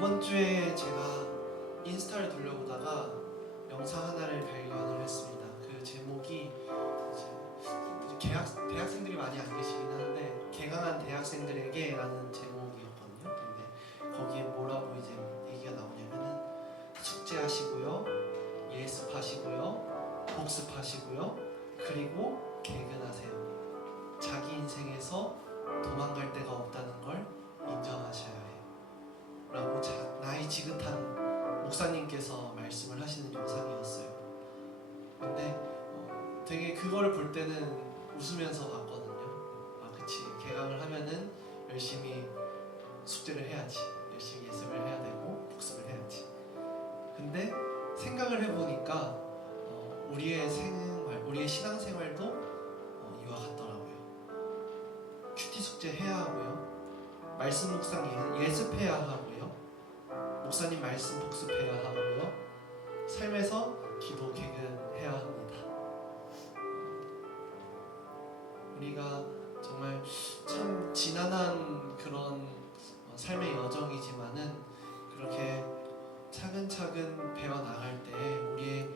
이번 주에 제가 인스타를 돌려보다가 영상 하나를 발견을 했습니다. 그 제목이 이제 대학생들이 많이 안 계시긴 한데 개강한 대학생들에게 라는 제목이었거든요. 근데 거기에 뭐라고 이제 얘기가 나오냐면은 숙제하시고요, 예습하시고요, 복습하시고요, 그리고 개근하세요. 자기 인생에서 도망갈 데가 없다는 걸 인정하셔야 해요 라고 나이 지긋한 목사님께서 말씀을 하시는 영상이었어요. 근데 되게 그거를 볼 때는 웃으면서 봤거든요. 아 그치, 개강을 하면은 열심히 숙제를 해야지, 열심히 예습을 해야 되고 복습을 해야지. 근데 생각을 해보니까 우리의 생활, 우리의 신앙생활도 이와 같더라고요. 큐티 숙제 해야 하고요, 말씀 묵상 예습해야 하고요, 목사님 말씀 복습해야 하고요, 삶에서 기도 개근해야 합니다. 우리가 정말 참 지난한 그런 삶의 여정이지만은 그렇게 차근차근 배워나갈 때 우리의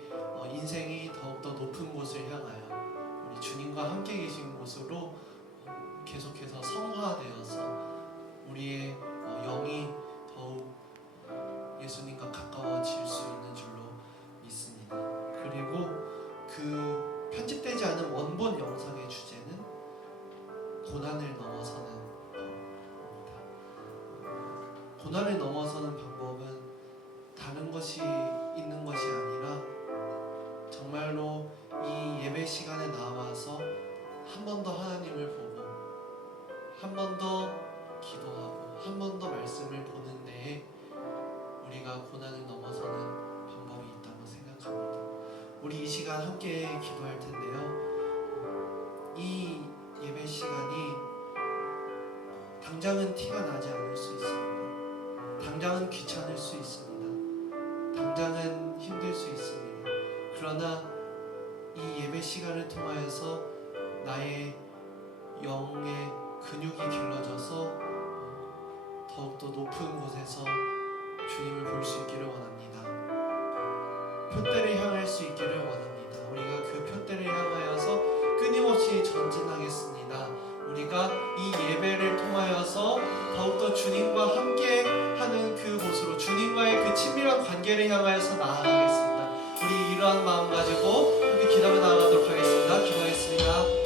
인생이 더욱더 높은 곳을 향하여 우리 주님과 함께 계신 곳으로 계속해서 성화되어서 우리의 영이 더욱 예수님과 가까워질 수 있는 줄로 믿습니다. 그리고 그 편집되지 않은 원본 영상의 주제는 고난을 넘어서는 방법입니다. 고난을 넘어서는 방법은 다른 것이 있는 것이 아니라 정말로 이 예배 시간에 나와서 한 번 더 하나님을 보고 한 번 더 기도하고 한 번 더 말씀을 보는 데에 우리가 고난을 넘어서는 방법이 있다고 생각합니다. 우리 이 시간 함께 기도할 텐데요. 이 예배 시간이 당장은 티가 나지 않을 수 있습니다. 당장은 귀찮을 수 있습니다. 당장은 힘들 수 있습니다. 그러나 이 예배 시간을 통하여서 나의 영의 근육이 길러져서 더욱더 높은 곳에서 주님을 볼 수 있기를 원합니다. 표대를 향할 수 있기를 원합니다. 우리가 그 표대를 향하여서 끊임없이 전진하겠습니다. 우리가 이 예배를 통하여서 더욱더 주님과 함께 하는 그곳으로, 주님과의 그 친밀한 관계를 향하여서 나아가겠습니다. 우리 이러한 마음 가지고 함께 기도하며 나아가도록 하겠습니다. 기도하겠습니다.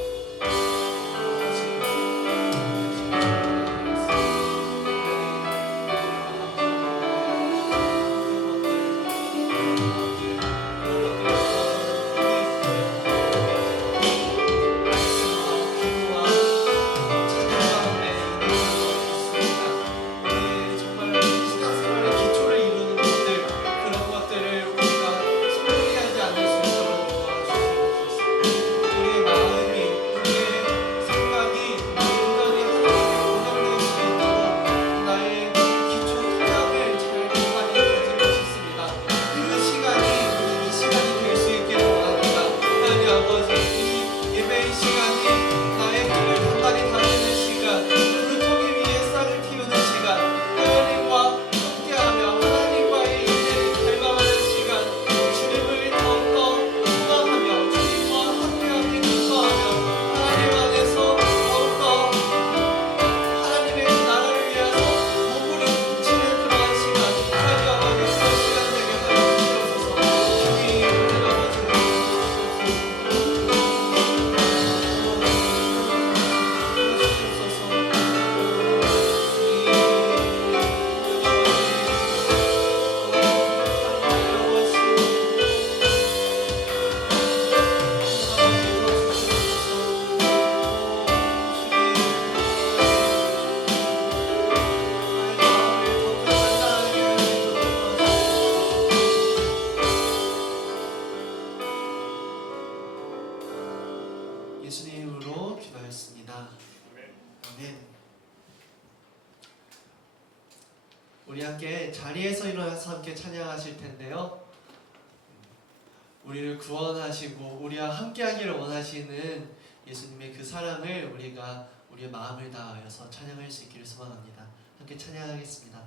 예수님 이름으로 기도하였습니다. 아멘. 우리 함께 자리에서 일어나서 함께 찬양하실 텐데요. 우리를 구원하시고 우리와 함께하기를 원하시는 예수님의 그 사랑을 우리가 우리의 마음을 다하여서 찬양할 수 있기를 소망합니다. 함께 찬양하겠습니다.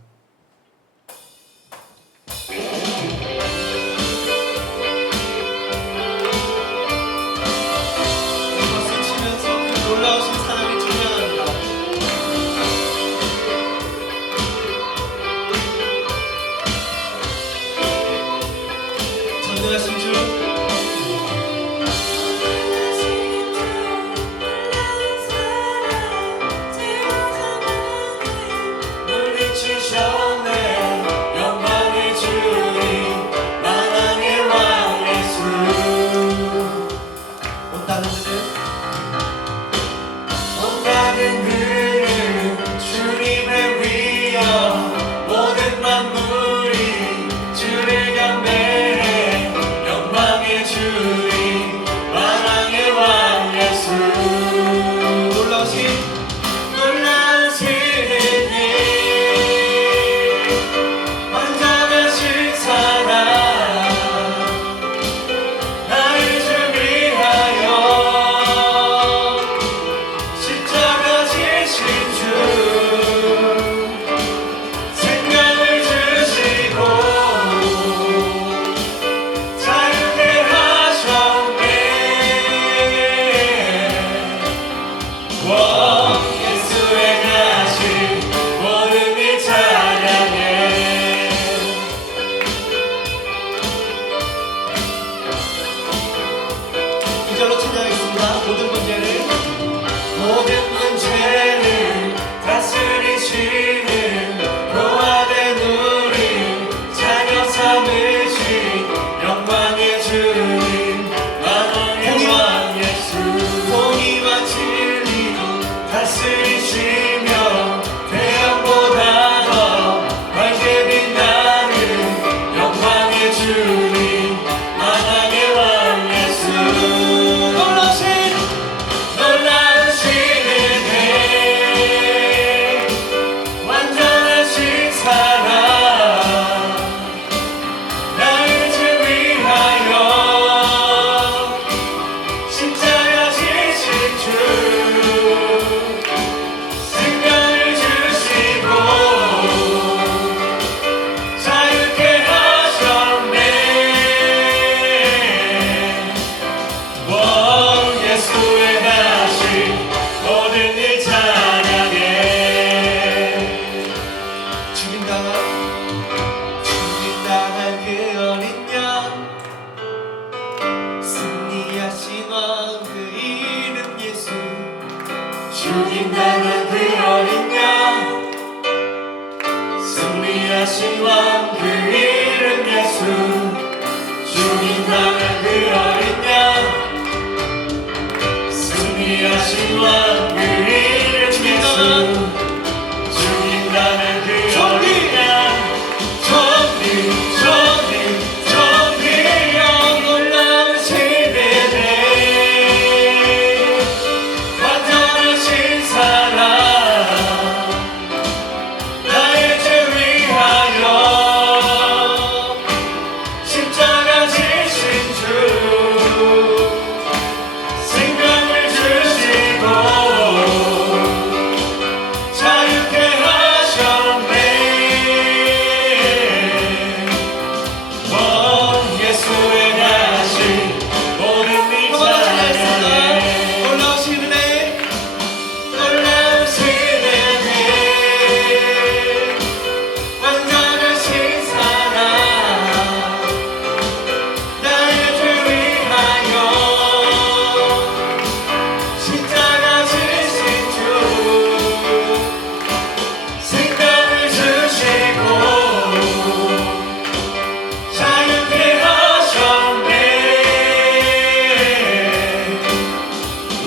죽인다는 그 어린 양 승리하신 왕 그 이름 예수 죽인다는 그 어린 양 승리하신 왕 그 이름 예수 죽인다는 그 어린 양 정리여 놀라운 시대네 완전하신 사랑 나의 죄 위하여 십자가 지신 주 생명을 주시고 자유케 하셨네 예수의 가신 모든 이 찬양에 놀라운 시대네 놀라운 시대네 완전하신 사랑 나의 죄 위하여 십자가 지신 주 생명을 주시고 자유케 하셨네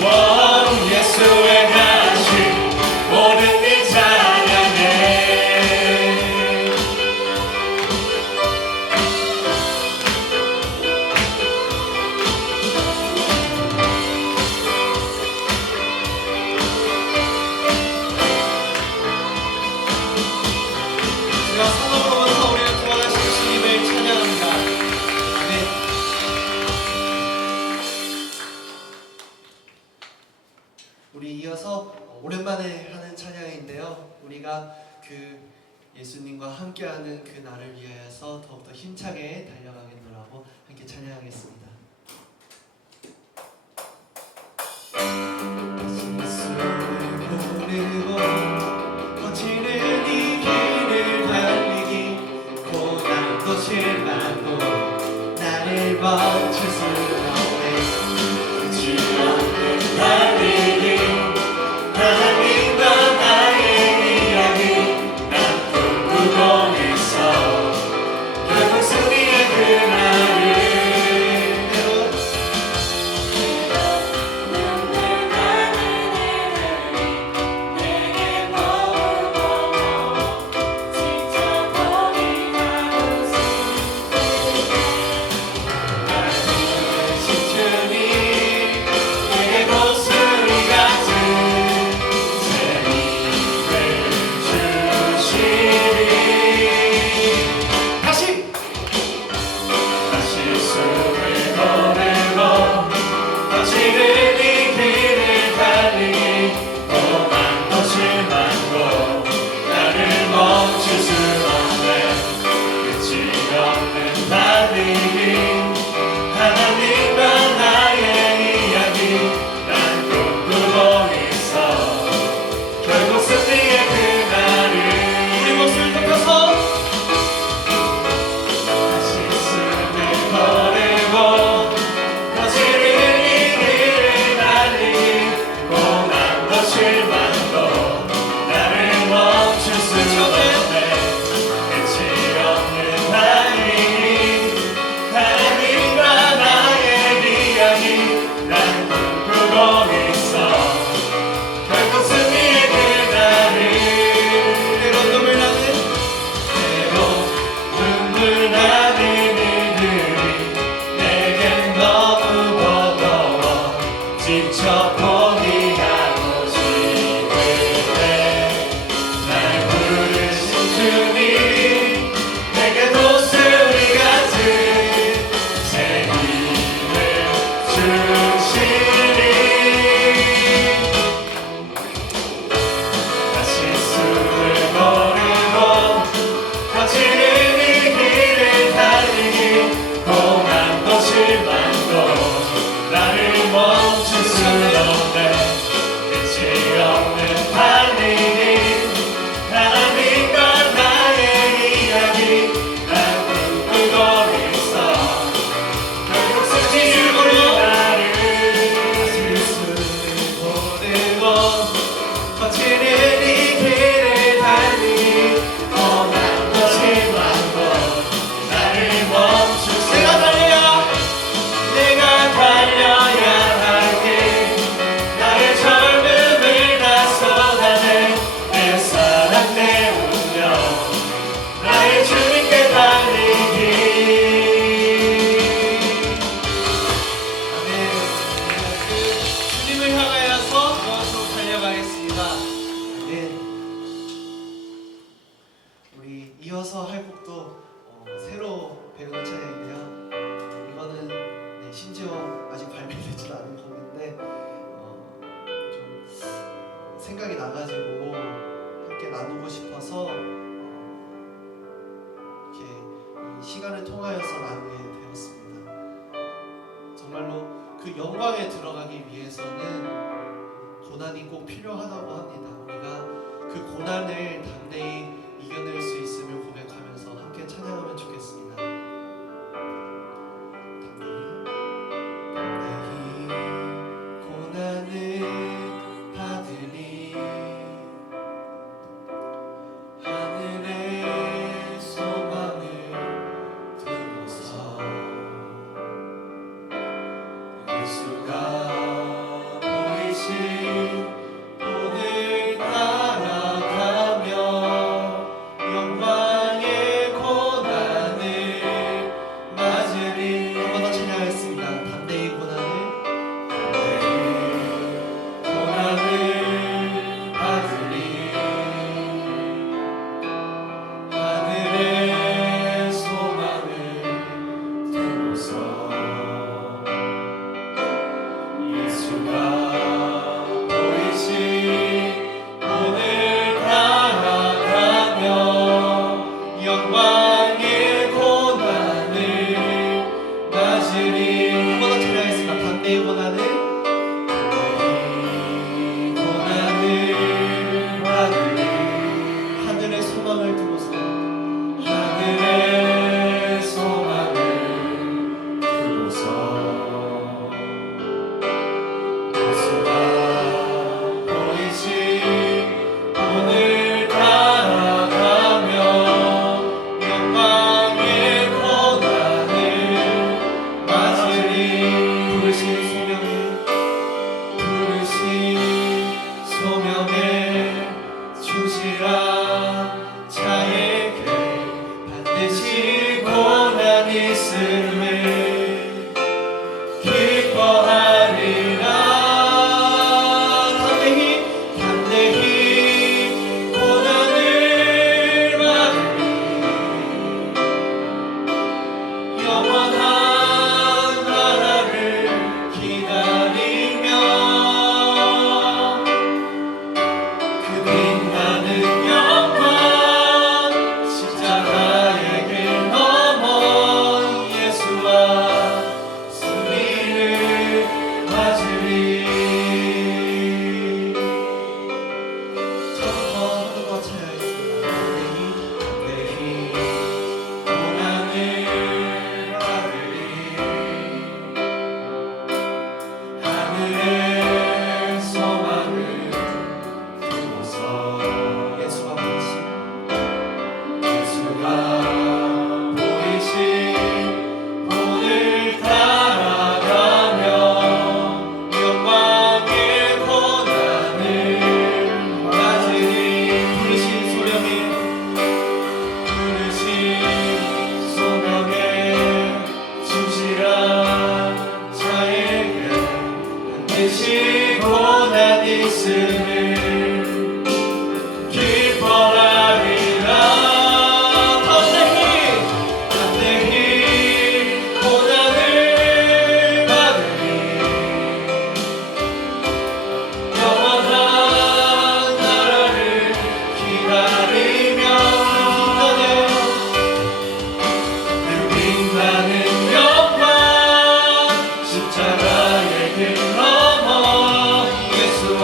원 예수의 가신 모든 이 찬양에 제가 성을 보면서 우리를 구원하신 주님을 찬양합니다. 아멘. 우리 이어서 오랜만에 하는 찬양인데요. 우리가 그 예수님과 함께하는 그 날을 위하여서 더욱더 힘차게 달려가겠노라고 함께 찬양하겠습니다. 예수를 부르고 거치는 이 길을 달리기 고난도 실망도 나를 멈출 수 없네 끝이 없는 달리기 하나님과 나의 이야기 나쁜 구동에서 결국 승리의 그날을 생각이 나가지고 함께 나누고 싶어서 이렇게 이 시간을 통하여서 나누게 되었습니다. 정말로 그 영광에 들어가기 위해서는 고난이 꼭 필요하다고 합니다. 우리가 그 고난을 담대히 이겨낼 수 있음을 고백하면서 함께 찬양하면 좋겠습니다. 담대히 고난을 받으리 하늘의 소망을 두고서 예수가 보이신 오늘 따라가며 영광의 고난을 맞으리. 한 번 더 찬양하겠습니다. 담대히 고난을 받으리 하늘의 소망을 두고서 예수가 보이신 오늘 따라가며 영광의 고난을 맞으리. 한 번 더 찬양하겠습니다. 담대히 고난을 받으리 하늘의 소망을 두고서 하늘의 소망을 두고서 예수가 보이신 오늘 따라가며 영광의 고난을 맞으리. 부르신 소명에 충실한 자에게 반드시 고난이 있음을 기뻐하리라. 담대히 고난을 받으리 영원한 나라를 기다리며 그 빛나는 영광 십자가의 길 넘어 예수와 승리를 맞으리. 한 번 더 찬양하겠습니다. 담대히 고난을 받으리 하늘의 소망을 두고서 예수가 보이신 오늘 따라가며 영광의 고난을 맞으리. 부르신 소명에 충실한 자에게 반드시 고난이 있음을 기뻐하리라. 담대히 고난을 받으리 영원한 나라를 기다리며 그 빛나는 영광 십자가의 길 넘어 예수와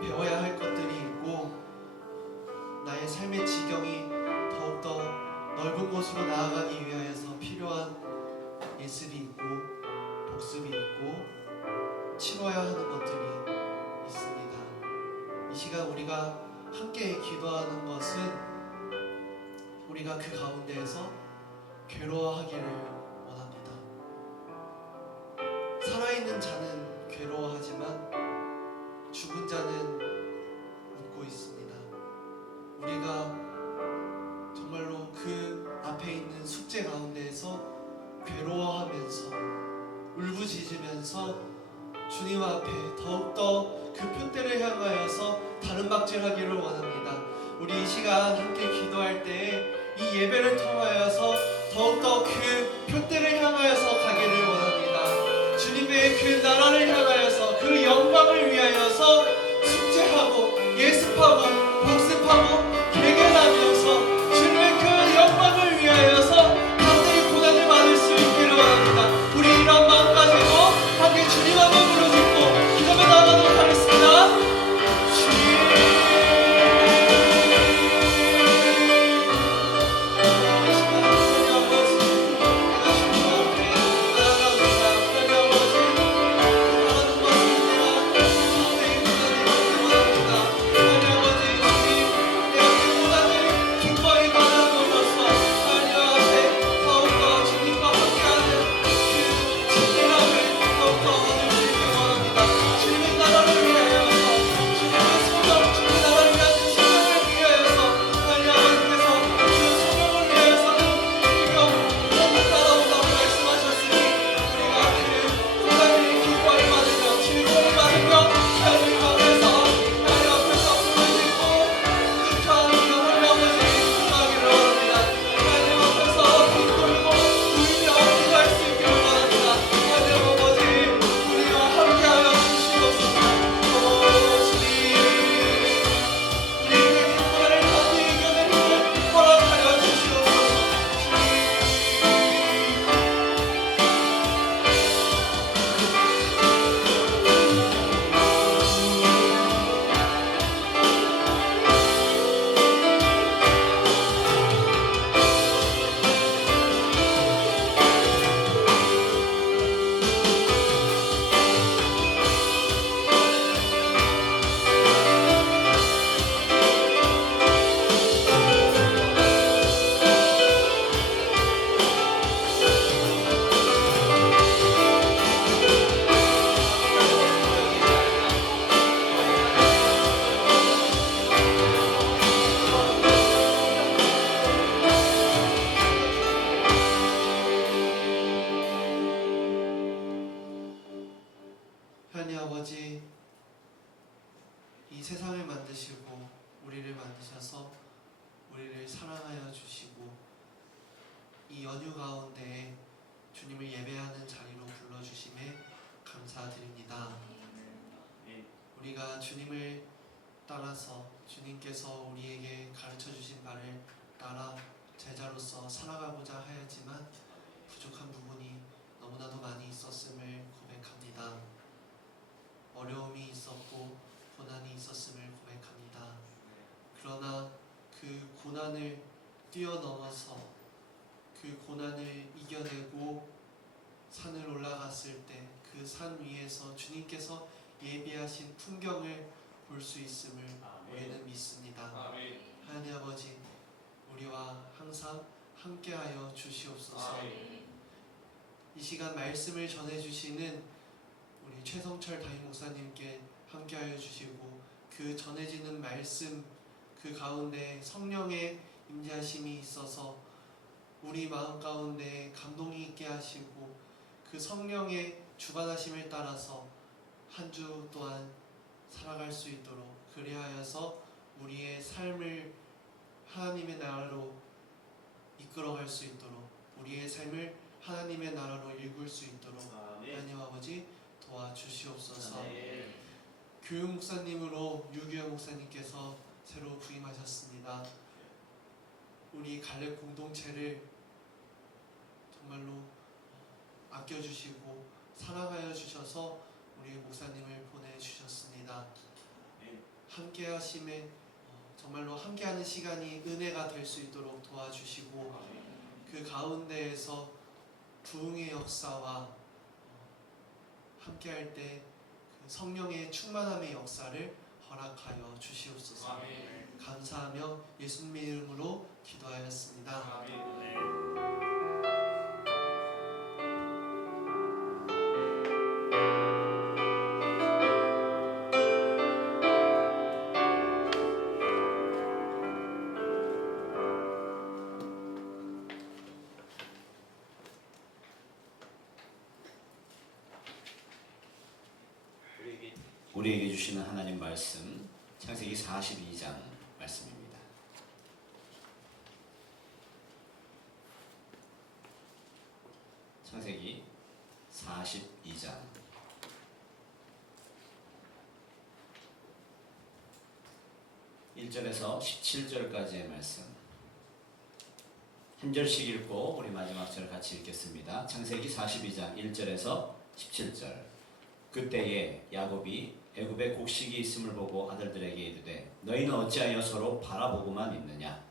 배워야 할 것들이 있고 나의 삶의 지경이 더욱더 넓은 곳으로 나아가기 위하여서 필요한 예술이 있고 복습이 있고 치러야 하는 것들이 있습니다. 이 시간 우리가 함께 기도하는 것은 우리가 그 가운데에서 괴로워하기를 원합니다. 살아있는 자는 괴로워하지만 죽은 자는 웃고 있습니다. 우리가 정말로 그 앞에 있는 숙제 가운데에서 괴로워하면서 울부짖으면서 주님 앞에 더욱더 그 표대를 향하여서 다른 박질하기를 원합니다. 우리 이 시간 함께 기도할 때 이 예배를 통하여서 더욱더 그 표대를 향하여서 가기를 원합니다. 주님의 그 나라를 향하여서 그 영광을 위하여서 숙제하고 예습하고 복습하고 개견하면서 주님의 그 영광을 위하여서 감사의 고난을 받을 수 있기를 원합니다. 우리 이런 마음 가지고 함께 주님 앞에 부르짖고 기도에 나가도록 하겠습니다. 하나님 아버지, 이 세상을 만드시고 우리를 만드셔서 우리를 사랑하여 주시고 이 연휴 가운데 주님을 예배하는 자리로 불러주심에 감사드립니다. 우리가 주님을 따라서 주님께서 우리에게 가르쳐 주신 바를 따라 제자로서 살아가고자 하였지만 부족한 부분이 너무나도 많이 있었음을 고백합니다. 어려움이 있었고 고난이 있었음을 고백합니다. 그러나 그 고난을 뛰어넘어서 그 고난을 이겨내고 산을 올라갔을 때 그 산 위에서 주님께서 예비하신 풍경을 볼 수 있음을 우리는 믿습니다. 하나님 아버지, 우리와 항상 함께하여 주시옵소서. 이 시간 말씀을 전해주시는 우리 최성철 담임 목사님께 함께하여 주시고 그 전해지는 말씀 그 가운데 성령의 임재하심이 있어서 우리 마음 가운데 감동이 있게 하시고 그 성령의 주관하심을 따라서 한 주 또한 살아갈 수 있도록 그리하여서 우리의 삶을 하나님의 나라로 이끌어갈 수 있도록 우리의 삶을 하나님의 나라로 일굴 수 있도록 하나님 아버지 도와주시옵소서. 교육 목사님으로 유규영 목사님께서 새로 부임하셨습니다. 우리 갈렙 공동체를 정말로 아껴주시고 사랑하여 주셔서 우리 목사님을 보내주셨습니다. 함께 하심에 정말로 함께하는 시간이 은혜가 될 수 있도록 도와주시고 그 가운데에서 부흥의 역사와 함께할 때 그 성령의 충만함의 역사를 허락하여 주시옵소서. 감사하며 예수님의 이름으로 기도하였습니다. 우리에게 주시는 하나님 말씀 창세기 42장 말씀입니다. 창세기 42장 1절에서 17절까지의 말씀 한 절씩 읽고 우리 마지막 절 같이 읽겠습니다. 창세기 42장 1절에서 17절. 그때에 야곱이 애굽에 곡식이 있음을 보고 아들들에게 이르되 너희는 어찌하여 서로 바라보고만 있느냐.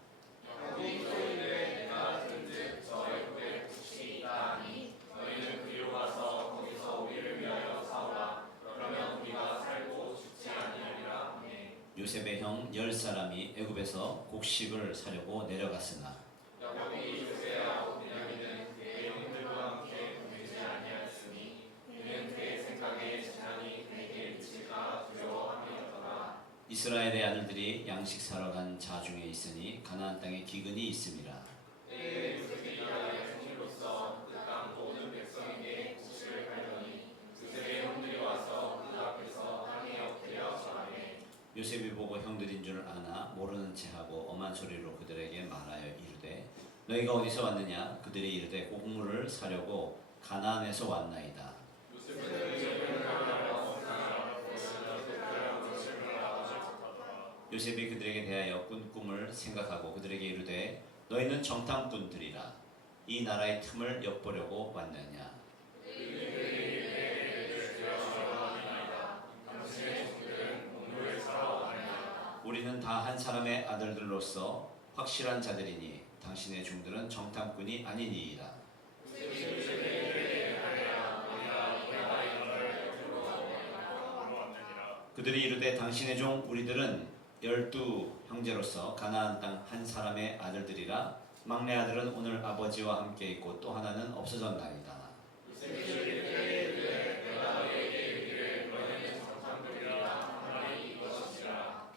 야곱이 또 이르되 내가 들은즉 저 애굽에 곡식이 있다 하니 너희는 그리로 가서 거기서 우리를 위하여 사오라. 그러면 우리가 살고 죽지 아니하리라. 아멘. 요셉의 형 10사람이 애굽에서 곡식을 사려고 내려갔으나 야곱이 요셉하고 베냐민은 그의 형들과 함께 보내지 아니하였으니 그는 그의 생각에 재난이 그에게 미칠까 두려워함이었더라. 이스라엘의 아들들이 양식 사러 간 자 중에 있으니 가나안 땅에 기근이 있음이라. 때에 요셉이 나라의 총리로서 그 땅 모든 백성에게 곡식을 팔더니 요셉의 형들이 와서 그 앞에서 땅에 엎드려 절하매 요셉이 보고 형들인 줄 아나 모르는 체하고 엄한 소리로 그들에게 말하여 이르되 너희가 어디서 왔느냐. 그들이 이르되 곡물을 사려고 가나안에서 왔나이다. 요셉이 그들에게 대하여 꾼 꿈을 생각하고 그들에게 이르되 너희는 정탐꾼들이라. 이 나라의 틈을 엿보려고 왔느냐. 우리는 다 한 사람의 아들들로서 확실한 자들이니 당신의 종들은 정탐꾼이 아니니이다. 그들이 이르되 당신의 종 우리들은 12 형제로서 가나안 땅 한 사람의 아들들이라. 막내 아들은 오늘 아버지와 함께 있고 또 하나는 없어졌나이다.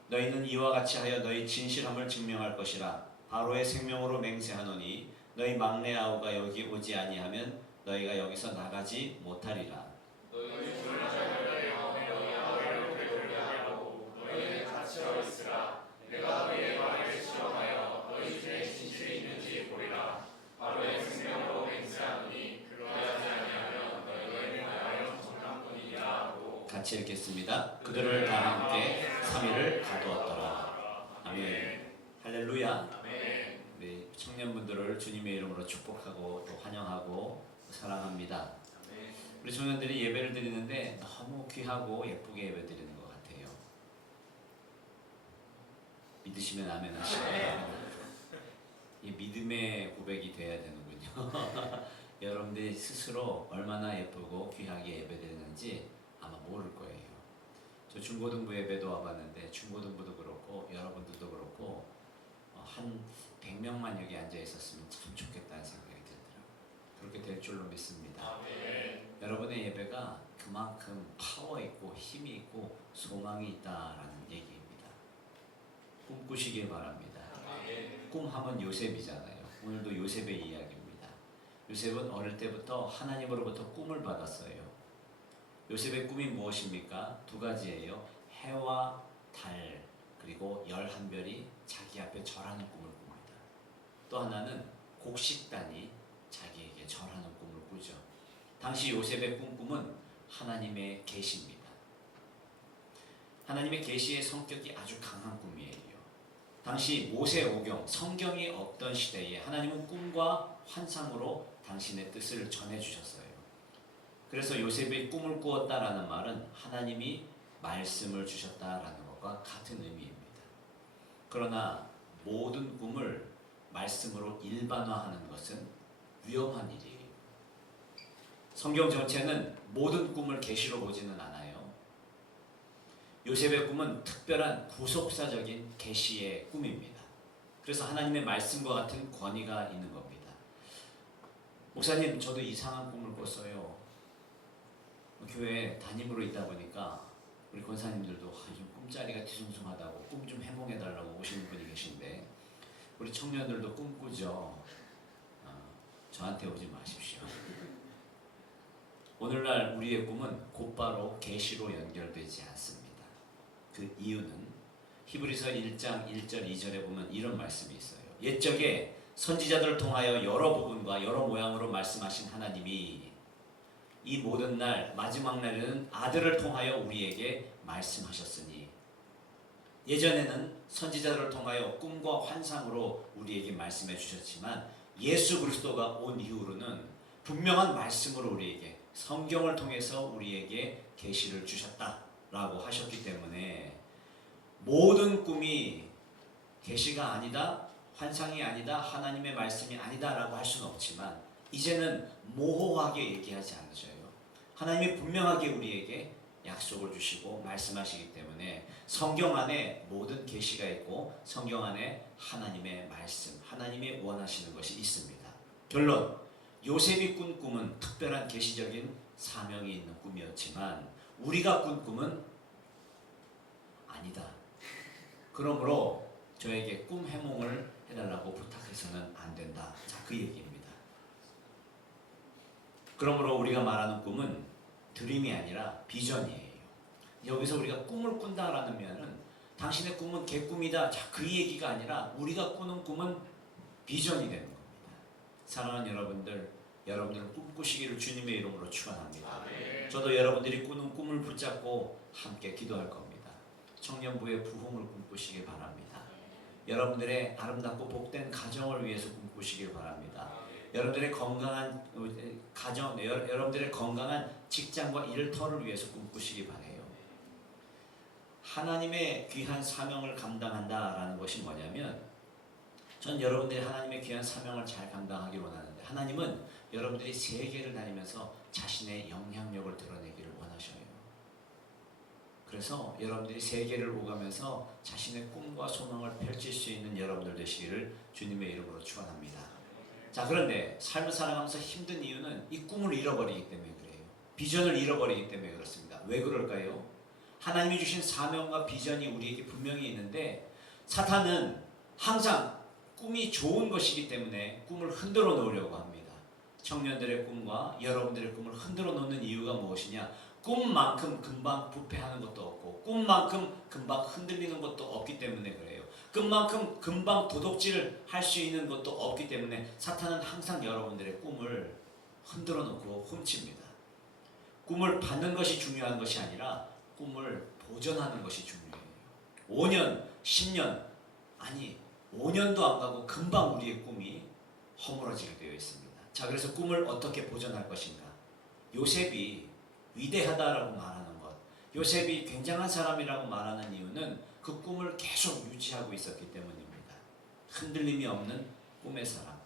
너희는 이와 같이 하여 너희 진실함을 증명할 것이라. 바로의 생명으로 맹세하노니 너희 막내 아우가 여기 오지 아니하면 너희가 여기서 나가지 못하리라. 같이 읽겠습니다. 그들을 다 함께 3일을 가두었더라. 아멘. 할렐루야. 우리 청년분들을 주님의 이름으로 축복하고 또 환영하고 사랑합니다. 우리 청년들이 예배를 드리는데 너무 귀하고 예쁘게 예배 드리는 것 같아요. 믿으시면 아멘 하시고 이 믿음의 고백이 돼야 되는군요. 여러분들이 스스로 얼마나 예쁘고 귀하게 예배 드리는지 아마 모를 거예요. 저 중고등부 예배도 와봤는데 중고등부도 그렇고 여러분들도 그렇고 한 100명만 여기 앉아 있었으면 참 좋겠다는 생각이 들더라고요. 그렇게 될 줄로 믿습니다. 여러분의 예배가 그만큼 파워 있고 힘이 있고 소망이 있다라는 얘기입니다. 꿈꾸시길 바랍니다. 꿈하면 요셉이잖아요. 오늘도 요셉의 이야기입니다. 요셉은 어릴 때부터 하나님으로부터 꿈을 받았어요. 요셉의 꿈이 무엇입니까? 두 가지예요. 해와 달 그리고 11별이 자기 앞에 절하는 꿈을 꿉니다. 또 하나는 곡식단이 자기에게 절하는 꿈을 꾸죠. 당시 요셉의 꿈은 하나님의 계시입니다. 하나님의 계시의 성격이 아주 강한 꿈이에요. 당시 모세오경, 성경이 없던 시대에 하나님은 꿈과 환상으로 당신의 뜻을 전해주셨어요. 그래서 요셉이 꿈을 꾸었다라는 말은 하나님이 말씀을 주셨다라는 거거든요. 것과 같은 의미입니다. 그러나 모든 꿈을 말씀으로 일반화하는 것은 위험한 일이에요. 성경 전체는 모든 꿈을 계시로 보지는 않아요. 요셉의 꿈은 특별한 구속사적인 계시의 꿈입니다. 그래서 하나님의 말씀과 같은 권위가 있는 겁니다. 목사님, 저도 이상한 꿈을 꿨어요. 교회 담임으로 있다 보니까 우리 권사님들도 요즘 꿈자리가 뒤숭숭하다고 꿈 좀 해몽해달라고 오시는 분이 계신데, 우리 청년들도 꿈꾸죠. 저한테 오지 마십시오. 오늘날 우리의 꿈은 곧바로 계시로 연결되지 않습니다. 그 이유는 히브리서 1장 1절 2절에 보면 이런 말씀이 있어요. 옛적에 선지자들을 통하여 여러 부분과 여러 모양으로 말씀하신 하나님이 이 모든 날 마지막 날에는 아들을 통하여 우리에게 말씀하셨으니, 예전에는 선지자들을 통하여 꿈과 환상으로 우리에게 말씀해 주셨지만 예수 그리스도가 온 이후로는 분명한 말씀으로 우리에게, 성경을 통해서 우리에게 계시를 주셨다라고 하셨기 때문에 모든 꿈이 계시가 아니다, 환상이 아니다, 하나님의 말씀이 아니다라고 할 수는 없지만 이제는 모호하게 얘기하지 않으셔요. 하나님이 분명하게 우리에게 약속을 주시고 말씀하시기 때문에 성경 안에 모든 계시가 있고 성경 안에 하나님의 말씀, 하나님이 원하시는 것이 있습니다. 결론, 요셉이 꾼 꿈은 특별한 계시적인 사명이 있는 꿈이었지만 우리가 꾼 꿈은 아니다. 그러므로 저에게 꿈 해몽을 해달라고 부탁해서는 안 된다. 자, 그 얘기입니다. 그러므로 우리가 말하는 꿈은 드림이 아니라 비전이에요. 여기서 우리가 꿈을 꾼다라는 면은 당신의 꿈은 개꿈이다. 자, 그 얘기가 아니라 우리가 꾸는 꿈은 비전이 되는 겁니다. 사랑하는 여러분들, 여러분들 꿈꾸시기를 주님의 이름으로 축원합니다. 저도 여러분들이 꾸는 꿈을 붙잡고 함께 기도할 겁니다. 청년부의 부흥을 꿈꾸시길 바랍니다. 여러분들의 아름답고 복된 가정을 위해서 꿈꾸시길 바랍니다. 여러분들의 건강한 가정, 여러분들의 건강한 직장과 일터를 위해서 꿈꾸시기 바래요. 하나님의 귀한 사명을 감당한다라는 것이 뭐냐면, 전 여러분들이 하나님의 귀한 사명을 잘 감당하길 원하는데, 하나님은 여러분들이 세계를 다니면서 자신의 영향력을 드러내기를 원하셔요. 그래서 여러분들이 세계를 오가면서 자신의 꿈과 소망을 펼칠 수 있는 여러분들 되시기를 주님의 이름으로 축원합니다. 자, 그런데 삶을 살아가면서 힘든 이유는 이 꿈을 잃어버리기 때문에 그래요. 비전을 잃어버리기 때문에 그렇습니다. 왜 그럴까요? 하나님이 주신 사명과 비전이 우리에게 분명히 있는데 사탄은 항상 꿈이 좋은 것이기 때문에 꿈을 흔들어 놓으려고 합니다. 청년들의 꿈과 여러분들의 꿈을 흔들어 놓는 이유가 무엇이냐? 꿈만큼 금방 부패하는 것도 없고 꿈만큼 금방 흔들리는 것도 없기 때문에 그래요. 꿈만큼 금방 도둑질을 할 수 있는 것도 없기 때문에 사탄은 항상 여러분들의 꿈을 흔들어 놓고 훔칩니다. 꿈을 받는 것이 중요한 것이 아니라 꿈을 보존하는 것이 중요해요. 5년, 10년, 아니 5년도 안 가고 금방 우리의 꿈이 허물어지게 되어 있습니다. 자, 그래서 꿈을 어떻게 보존할 것인가? 요셉이 위대하다라고 말하는 것, 요셉이 굉장한 사람이라고 말하는 이유는 그 꿈을 계속 유지하고 있었기 때문입니다. 흔들림이 없는 꿈의 사람.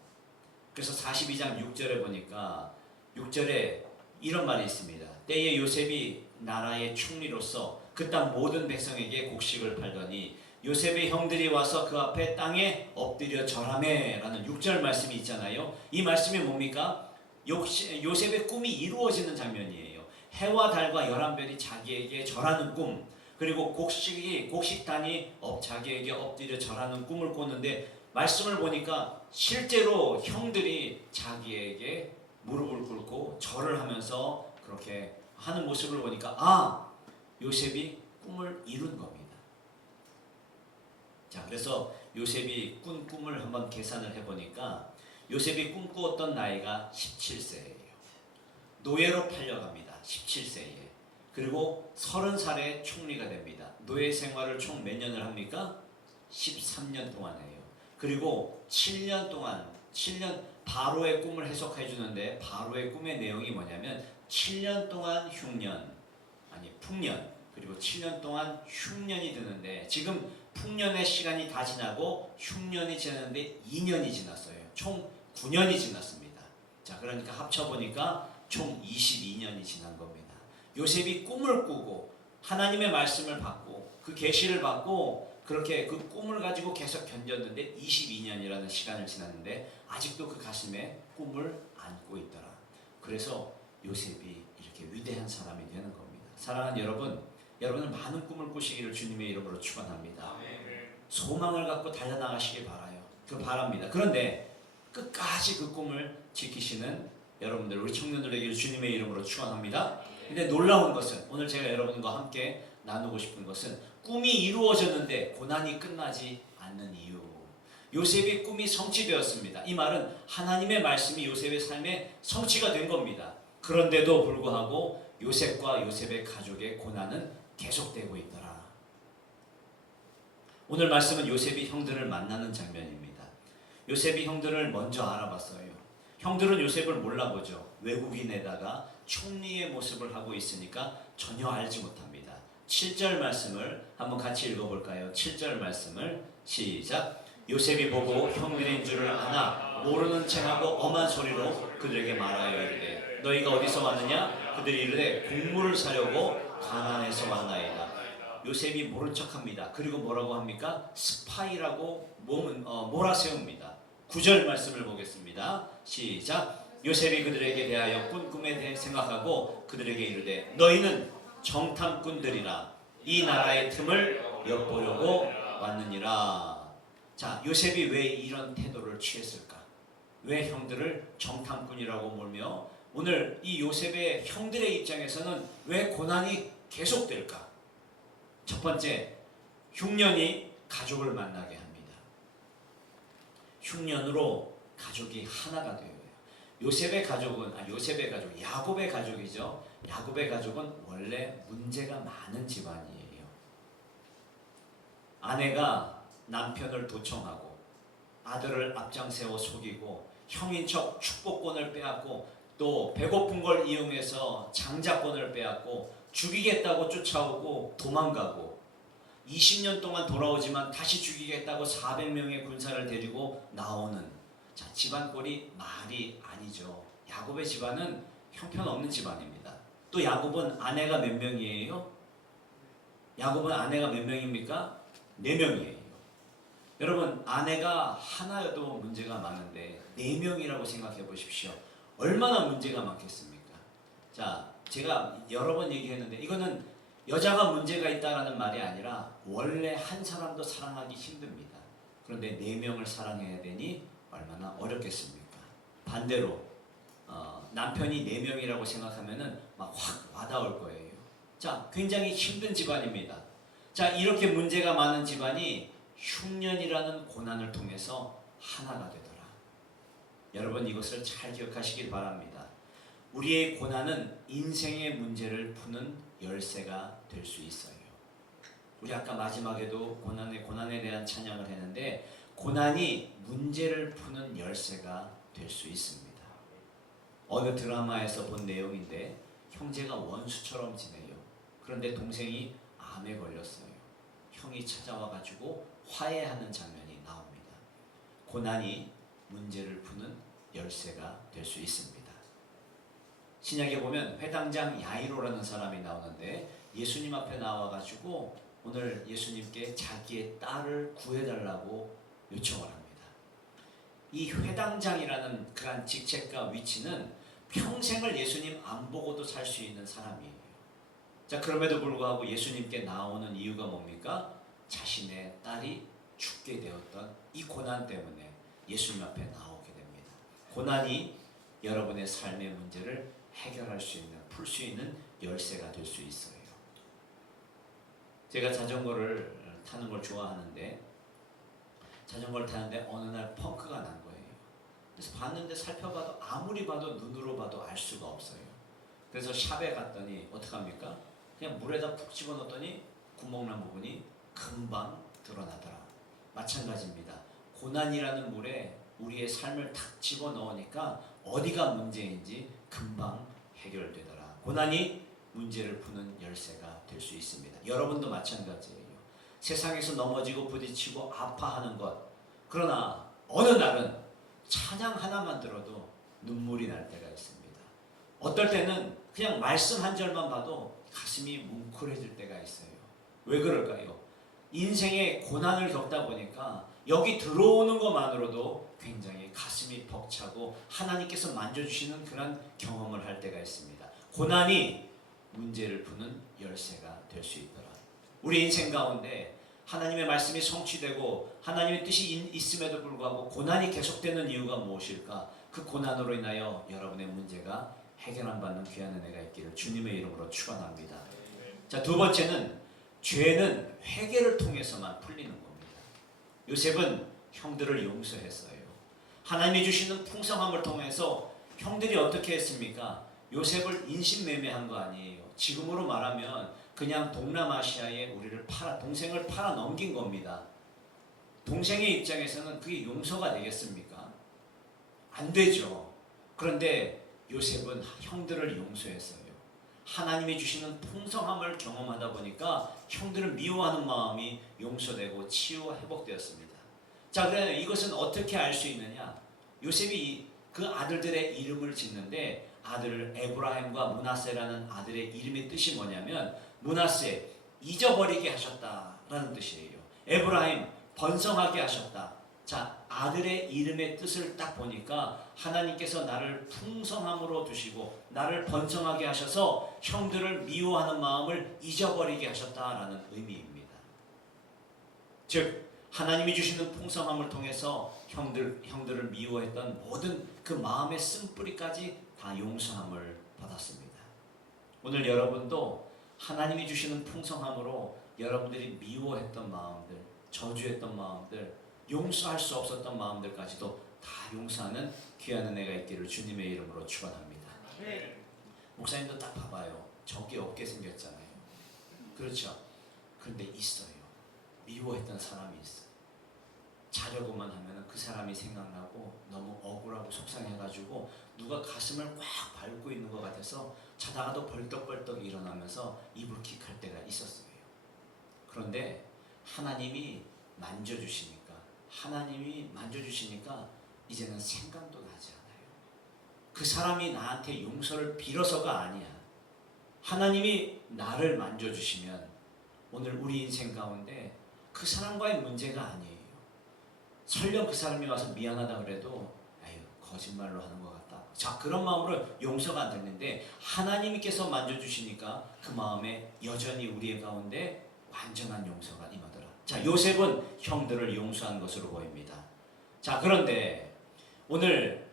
그래서 42장 6절에 보니까 6절에 이런 말이 있습니다. 때에 요셉이 나라의 총리로서 그 땅 모든 백성에게 곡식을 팔더니 요셉의 형들이 와서 그 앞에 땅에 엎드려 절하매 라는 6절 말씀이 있잖아요. 이 말씀이 뭡니까? 요셉의 꿈이 이루어지는 장면이에요. 해와 달과 11별이 자기에게 절하는 꿈, 그리고 곡식단이 자기에게 엎드려 절하는 꿈을 꿨는데 말씀을 보니까 실제로 형들이 자기에게 무릎을 꿇고 절을 하면서 그렇게 하는 모습을 보니까 요셉이 꿈을 이룬 겁니다. 자, 그래서 요셉이 꾼 꿈을 한번 계산을 해보니까 요셉이 꿈꾸었던 나이가 17세예요. 노예로 팔려갑니다. 17세에. 그리고 30살에 총리가 됩니다. 노예 생활을 총 몇 년을 합니까? 13년 동안 해요. 그리고 7년 바로의 꿈을 해석해 주는데 바로의 꿈의 내용이 뭐냐면 7년 동안 흉년, 아니 풍년, 그리고 7년 동안 흉년이 드는데 지금 풍년의 시간이 다 지나고 흉년이 지났는데 2년이 지났어요. 총 9년이 지났습니다. 자, 그러니까 합쳐보니까 총 22년이 지난 겁니다. 요셉이 꿈을 꾸고 하나님의 말씀을 받고 그 계시를 받고 그렇게 그 꿈을 가지고 계속 견뎠는데 22년이라는 시간을 지났는데 아직도 그 가슴에 꿈을 안고 있더라. 그래서 요셉이 이렇게 위대한 사람이 되는 겁니다. 사랑하는 여러분, 여러분은 많은 꿈을 꾸시기를 주님의 이름으로 축원합니다. 소망을 갖고 달려나가시길 바랍니다. 그런데 끝까지 그 꿈을 지키시는 여러분들, 우리 청년들 되기를 주님의 이름으로 축원합니다. 근데 놀라운 것은 오늘 제가 여러분과 함께 나누고 싶은 것은 꿈이 이루어졌는데 고난이 끝나지 않는 이유. 요셉의 꿈이 성취되었습니다. 이 말은 하나님의 말씀이 요셉의 삶에 성취가 된 겁니다. 그런데도 불구하고 요셉과 요셉의 가족의 고난은 계속되고 있더라. 오늘 말씀은 요셉이 형들을 만나는 장면입니다. 요셉이 형들을 먼저 알아봤어요. 형들은 요셉을 몰라보죠. 외국인에다가 총리의 모습을 하고 있으니까 전혀 알지 못합니다. 7절 말씀을 한번 같이 읽어볼까요? 7절 말씀을 시작. 요셉이 보고 형들인 줄을 아나 모르는 척하고 엄한 소리로 그들에게 말하여 이르되 너희가 어디서 왔느냐? 그들이 이르되 곡물을 사려고 가나안에서 왔나이다. 요셉이 모른 척합니다. 그리고 뭐라고 합니까? 스파이라고 몰아세웁니다. 9절 말씀을 보겠습니다. 시작. 요셉이 그들에게 대하여 꾼 꿈에 대해 생각하고 그들에게 이르되 너희는 정탐꾼들이라 이 나라의 틈을 엿보려고 왔느니라. 자, 요셉이 왜 이런 태도를 취했을까? 왜 형들을 정탐꾼이라고 몰며 오늘 이 요셉의 형들의 입장에서는 왜 고난이 계속될까? 첫 번째, 흉년이 가족을 만나게 합니다. 흉년으로 가족이 하나가 되어요. 요셉의 가족은 야곱의 가족이죠. 야곱의 가족은 원래 문제가 많은 집안이에요. 아내가 남편을 도청하고 아들을 앞장세워 속이고 형인 척 축복권을 빼앗고 또 배고픈 걸 이용해서 장자권을 빼앗고 죽이겠다고 쫓아오고 도망가고 20년 동안 돌아오지만 다시 죽이겠다고 400명의 군사를 데리고 나오는, 자, 집안 꼴이 말이 아니죠. 야곱의 집안은 형편없는 집안입니다. 또 야곱은 아내가 몇 명이에요? 야곱은 아내가 몇 명입니까? 4명이에요. 여러분, 아내가 하나여도 문제가 많은데 4명이라고 생각해 보십시오. 얼마나 문제가 많겠습니까? 자, 제가 여러 번 얘기했는데 이거는 여자가 문제가 있다라는 말이 아니라 원래 한 사람도 사랑하기 힘듭니다. 그런데 4명을 사랑해야 되니 얼마나 어렵겠습니까? 반대로 남편이 4명이라고 생각하면은 막 확 와닿을 거예요. 자, 굉장히 힘든 집안입니다. 자, 이렇게 문제가 많은 집안이 흉년이라는 고난을 통해서 하나가 되더라. 여러분, 이것을 잘 기억하시길 바랍니다. 우리의 고난은 인생의 문제를 푸는 열쇠가 될 수 있어요. 우리 아까 마지막에도 고난에 대한 찬양을 했는데 고난이 문제를 푸는 열쇠가 될 수 있습니다. 어느 드라마에서 본 내용인데 형제가 원수처럼 지내요. 그런데 동생이 암에 걸렸어요. 형이 찾아와가지고 화해하는 장면이 나옵니다. 고난이 문제를 푸는 열쇠가 될 수 있습니다. 신약에 보면 회당장 야이로라는 사람이 나오는데 예수님 앞에 나와가지고 오늘 예수님께 자기의 딸을 구해달라고 요청을 합니다. 이 회당장이라는 그런 직책과 위치는 평생을 예수님 안 보고도 살 수 있는 사람이에요. 자, 그럼에도 불구하고 예수님께 나오는 이유가 뭡니까? 자신의 딸이 죽게 되었던 이 고난 때문에 예수님 앞에 나오게 됩니다. 고난이 여러분의 삶의 문제를 해결할 수 있는, 풀 수 있는 열쇠가 될 수 있어요. 제가 자전거를 타는 걸 좋아하는데 자전거를 타는데 어느 날 펑크가 난 거예요. 그래서 봤는데 살펴봐도 아무리 봐도 눈으로 봐도 알 수가 없어요. 그래서 샵에 갔더니 어떡합니까? 그냥 물에다 푹 집어넣었더니 구멍난 부분이 금방 드러나더라. 마찬가지입니다. 고난이라는 물에 우리의 삶을 탁 집어넣으니까 어디가 문제인지 금방 해결되더라. 고난이 문제를 푸는 열쇠가 될 수 있습니다. 여러분도 마찬가지예요. 세상에서 넘어지고 부딪히고 아파하는 것, 그러나 어느 날은 찬양 하나만 들어도 눈물이 날 때가 있습니다. 어떨 때는 그냥 말씀 한 절만 봐도 가슴이 뭉클해질 때가 있어요. 왜 그럴까요? 인생의 고난을 겪다 보니까 여기 들어오는 것만으로도 굉장히 가슴이 벅차고 하나님께서 만져주시는 그런 경험을 할 때가 있습니다. 고난이 문제를 푸는 열쇠가 될 수 있더라. 우리 인생 가운데 하나님의 말씀이 성취되고 하나님의 뜻이 있음에도 불구하고 고난이 계속되는 이유가 무엇일까? 그 고난으로 인하여 여러분의 문제가 해결 안 받는 귀한 은혜가 있기를 주님의 이름으로 축원합니다. 자, 두 번째는 죄는 회개를 통해서만 풀리는 겁니다. 요셉은 형들을 용서했어요. 하나님이 주시는 풍성함을 통해서 형들이 어떻게 했습니까? 요셉을 인신매매한 거 아니에요. 지금으로 말하면 그냥 동남아시아에 우리를 동생을 팔아 넘긴 겁니다. 동생의 입장에서는 그게 용서가 되겠습니까? 안 되죠. 그런데 요셉은 형들을 용서했어요. 하나님이 주시는 풍성함을 경험하다 보니까 형들을 미워하는 마음이 용서되고 치유와 회복되었습니다. 자, 그러면 이것은 어떻게 알 수 있느냐? 요셉이 그 아들들의 이름을 짓는데 아들 에브라임과 므낫세라는 아들의 이름의 뜻이 뭐냐면 므낫세, 잊어버리게 하셨다라는 뜻이에요. 에브라임, 번성하게 하셨다. 자, 아들의 이름의 뜻을 딱 보니까 하나님께서 나를 풍성함으로 두시고 나를 번성하게 하셔서 형들을 미워하는 마음을 잊어버리게 하셨다라는 의미입니다. 즉 하나님이 주시는 풍성함을 통해서 형들을 미워했던 모든 그 마음의 쓴뿌리까지 다 용서함을 받았습니다. 오늘 여러분도 하나님이 주시는 풍성함으로 여러분들이 미워했던 마음들, 저주했던 마음들, 용서할 수 없었던 마음들까지도 다 용서하는 귀한 은혜가 있기를 주님의 이름으로 축원합니다. 목사님도 딱 봐봐요. 적이 없게 생겼잖아요. 그렇죠? 그런데 있어요. 미워했던 사람이 있어요. 자려고만 하면 그 사람이 생각나고 너무 억울하고 속상해가지고 누가 가슴을 꽉 밟고 있는 것 같아서 자다가도 벌떡벌떡 일어나면서 이불킥할 때가 있었어요. 그런데 하나님이 만져주시니까 이제는 생각도 나지 않아요. 그 사람이 나한테 용서를 빌어서가 아니야. 하나님이 나를 만져주시면 오늘 우리 인생 가운데 그 사람과의 문제가 아니에요. 설령 그 사람이 와서 미안하다 그래도 아유 거짓말로 하는 것 같다. 자, 그런 마음으로 용서가 안 되는데 하나님께서 만져주시니까 그 마음에 여전히 우리의 가운데 완전한 용서가 임하더라. 자, 요셉은 형들을 용서한 것으로 보입니다. 자, 그런데 오늘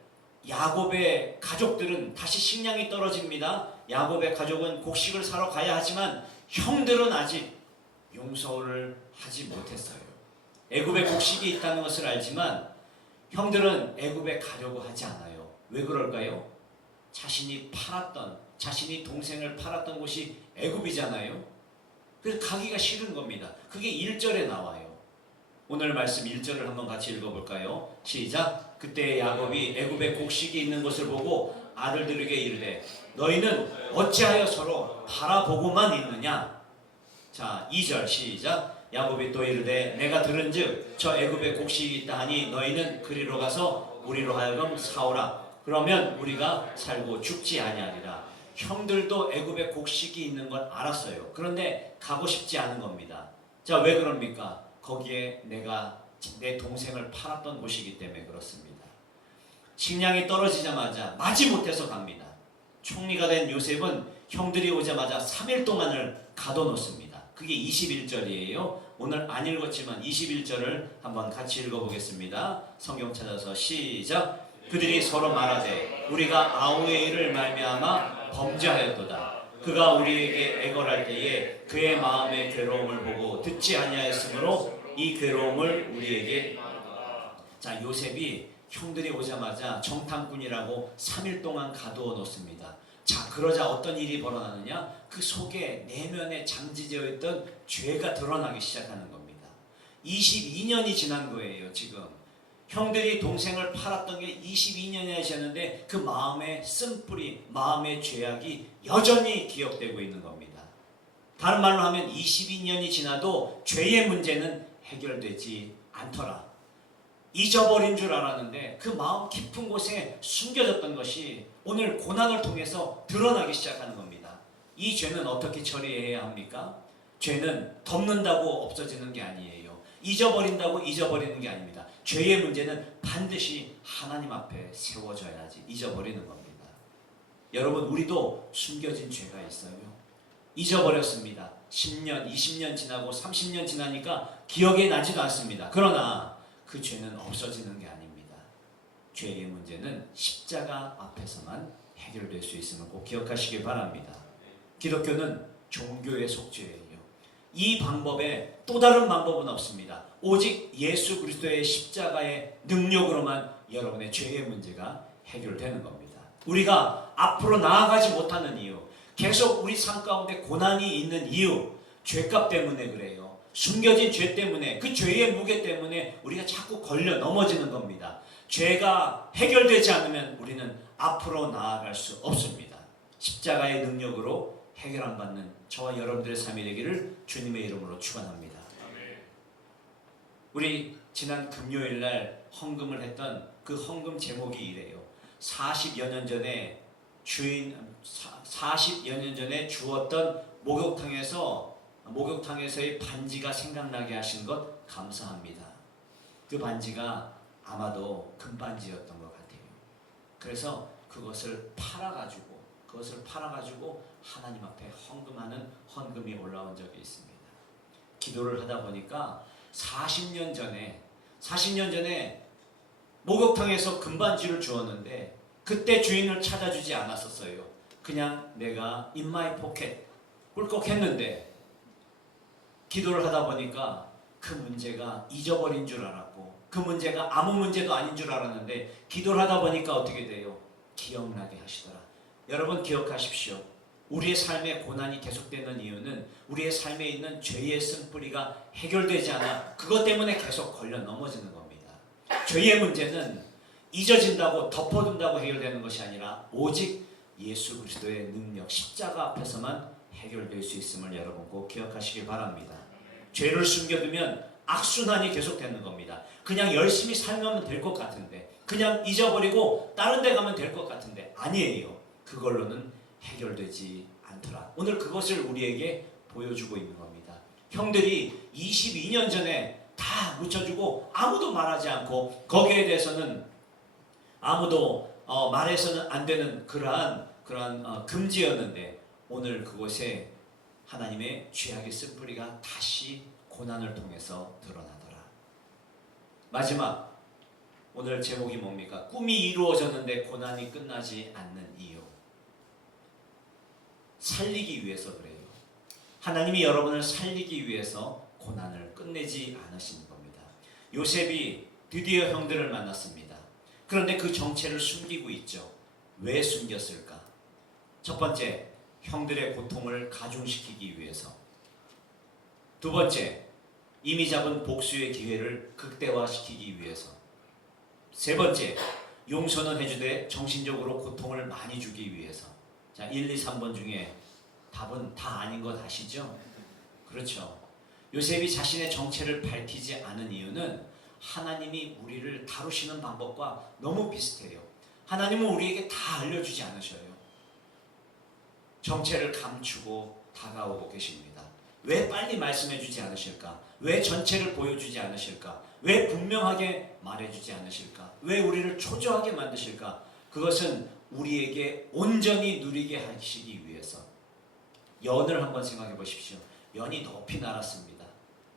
야곱의 가족들은 다시 식량이 떨어집니다. 야곱의 가족은 곡식을 사러 가야 하지만 형들은 아직 용서를 하지 못했어요. 애굽에 곡식이 있다는 것을 알지만 형들은 애굽에 가려고 하지 않아요. 왜 그럴까요? 자신이 동생을 팔았던 곳이 애굽이잖아요. 그래서 가기가 싫은 겁니다. 그게 1절에 나와요. 오늘 말씀 1절을 한번 같이 읽어볼까요? 시작. 그때 야곱이 애굽에 곡식이 있는 것을 보고 아들들에게 이르되 너희는 어찌하여 서로 바라보고만 있느냐? 자, 2절 시작. 야곱이 또 이르되 내가 들은즉 저 애굽에 곡식이 있다 하니 너희는 그리로 가서 우리로 하여금 사오라. 그러면 우리가 살고 죽지 아니하리라. 형들도 애굽에 곡식이 있는 걸 알았어요. 그런데 가고 싶지 않은 겁니다. 자, 왜 그럽니까? 거기에 내가 내 동생을 팔았던 곳이기 때문에 그렇습니다. 식량이 떨어지자마자 마지못해서 갑니다. 총리가 된 요셉은 형들이 오자마자 3일 동안을 가둬놓습니다. 그게 21절이에요. 오늘 안 읽었지만 21절을 한번 같이 읽어보겠습니다. 성경 찾아서 시작. 그들이 서로 말하되 우리가 아우의 일을 말미암아 범죄하였도다. 그가 우리에게 애걸할 때에 그의 마음의 괴로움을 보고 듣지 아니하였으므로 이 괴로움을 우리에게. 자, 요셉이 형들이 오자마자 정탐꾼이라고 3일 동안 가두어 놓습니다. 자, 그러자 어떤 일이 벌어나느냐? 그 속에 내면에 잠재되어 있던 죄가 드러나기 시작하는 겁니다. 22년이 지난 거예요. 지금 형들이 동생을 팔았던 게 22년이나 되셨는데 그 마음의 쓴뿌리, 마음의 죄악이 여전히 기억되고 있는 겁니다. 다른 말로 하면 22년이 지나도 죄의 문제는 해결되지 않더라. 잊어버린 줄 알았는데 그 마음 깊은 곳에 숨겨졌던 것이 오늘 고난을 통해서 드러나기 시작하는 겁니다. 이 죄는 어떻게 처리해야 합니까? 죄는 덮는다고 없어지는 게 아니에요. 잊어버린다고 잊어버리는 게 아닙니다. 죄의 문제는 반드시 하나님 앞에 세워져야지 잊어버리는 겁니다. 여러분, 우리도 숨겨진 죄가 있어요. 잊어버렸습니다. 10년, 20년 지나고 30년 지나니까 기억에 나지도 않습니다. 그러나 그 죄는 없어지는 게 아닙니다. 죄의 문제는 십자가 앞에서만 해결될 수 있음을 꼭 기억하시길 바랍니다. 기독교는 종교의 속죄예요. 이 방법에 또 다른 방법은 없습니다. 오직 예수 그리스도의 십자가의 능력으로만 여러분의 죄의 문제가 해결되는 겁니다. 우리가 앞으로 나아가지 못하는 이유, 계속 우리 삶 가운데 고난이 있는 이유, 죄값 때문에 그래요. 숨겨진 죄 때문에, 그 죄의 무게 때문에 우리가 자꾸 걸려 넘어지는 겁니다. 죄가 해결되지 않으면 우리는 앞으로 나아갈 수 없습니다. 십자가의 능력으로 해결 안 받는 저와 여러분들의 삶이 되기를 주님의 이름으로 축원합니다. 우리 지난 금요일 날 헌금을 했던 그 헌금 제목이 이래요. 40여 년 전에 40여 년 전에 주었던 목욕탕에서의 반지가 생각나게 하신 것 감사합니다. 그 반지가 아마도 금반지였던 것 같아요. 그래서 그것을 팔아가지고 하나님 앞에 헌금하는 헌금이 올라온 적이 있습니다. 기도를 하다 보니까 40년 전에 목욕탕에서 금반지를 주었는데 그때 주인을 찾아주지 않았었어요. 그냥 내가 in my pocket 꿀꺽했는데 기도를 하다 보니까 그 문제가 잊어버린 줄 알았고 그 문제가 아무 문제도 아닌 줄 알았는데 기도를 하다 보니까 어떻게 돼요? 기억나게 하시더라. 여러분 기억하십시오. 우리의 삶에 고난이 계속되는 이유는 우리의 삶에 있는 죄의 쓴뿌리가 해결되지 않아 그것 때문에 계속 걸려 넘어지는 겁니다. 죄의 문제는 잊어진다고 덮어둔다고 해결되는 것이 아니라 오직 예수 그리스도의 능력 십자가 앞에서만 해결될 수 있음을 여러분 꼭 기억하시길 바랍니다. 죄를 숨겨두면 악순환이 계속되는 겁니다. 그냥 열심히 살면 될 것 같은데 그냥 잊어버리고 다른 데 가면 될 것 같은데 아니에요. 그걸로는 해결되지 않더라. 오늘 그것을 우리에게 보여주고 있는 겁니다. 형들이 22년 전에 다 묻혀주고 아무도 말하지 않고 거기에 대해서는 아무도 말해서는 안 되는 그러한 금지였는데 오늘 그곳에 하나님의 죄악의 쓴뿌리가 다시 고난을 통해서 드러나더라. 마지막 오늘 제목이 뭡니까? 꿈이 이루어졌는데 고난이 끝나지 않는 이유. 살리기 위해서 그래요. 하나님이 여러분을 살리기 위해서 고난을 끝내지 않으신 겁니다. 요셉이 드디어 형들을 만났습니다. 그런데 그 정체를 숨기고 있죠. 왜 숨겼을까? 첫 번째, 형들의 고통을 가중시키기 위해서. 두 번째, 이미 잡은 복수의 기회를 극대화시키기 위해서. 세 번째, 용서는 해주되 정신적으로 고통을 많이 주기 위해서. 자, 1, 2, 3번 중에 답은 다 아닌 것 아시죠? 그렇죠. 요셉이 자신의 정체를 밝히지 않은 이유는 하나님이 우리를 다루시는 방법과 너무 비슷해요. 하나님은 우리에게 다 알려주지 않으셔요. 정체를 감추고 다가오고 계십니다. 왜 빨리 말씀해 주지 않으실까? 왜 전체를 보여주지 않으실까? 왜 분명하게 말해주지 않으실까? 왜 우리를 초조하게 만드실까? 그것은 우리에게 온전히 누리게 하시기 위해서. 연을 한번 생각해 보십시오. 연이 높이 날았습니다.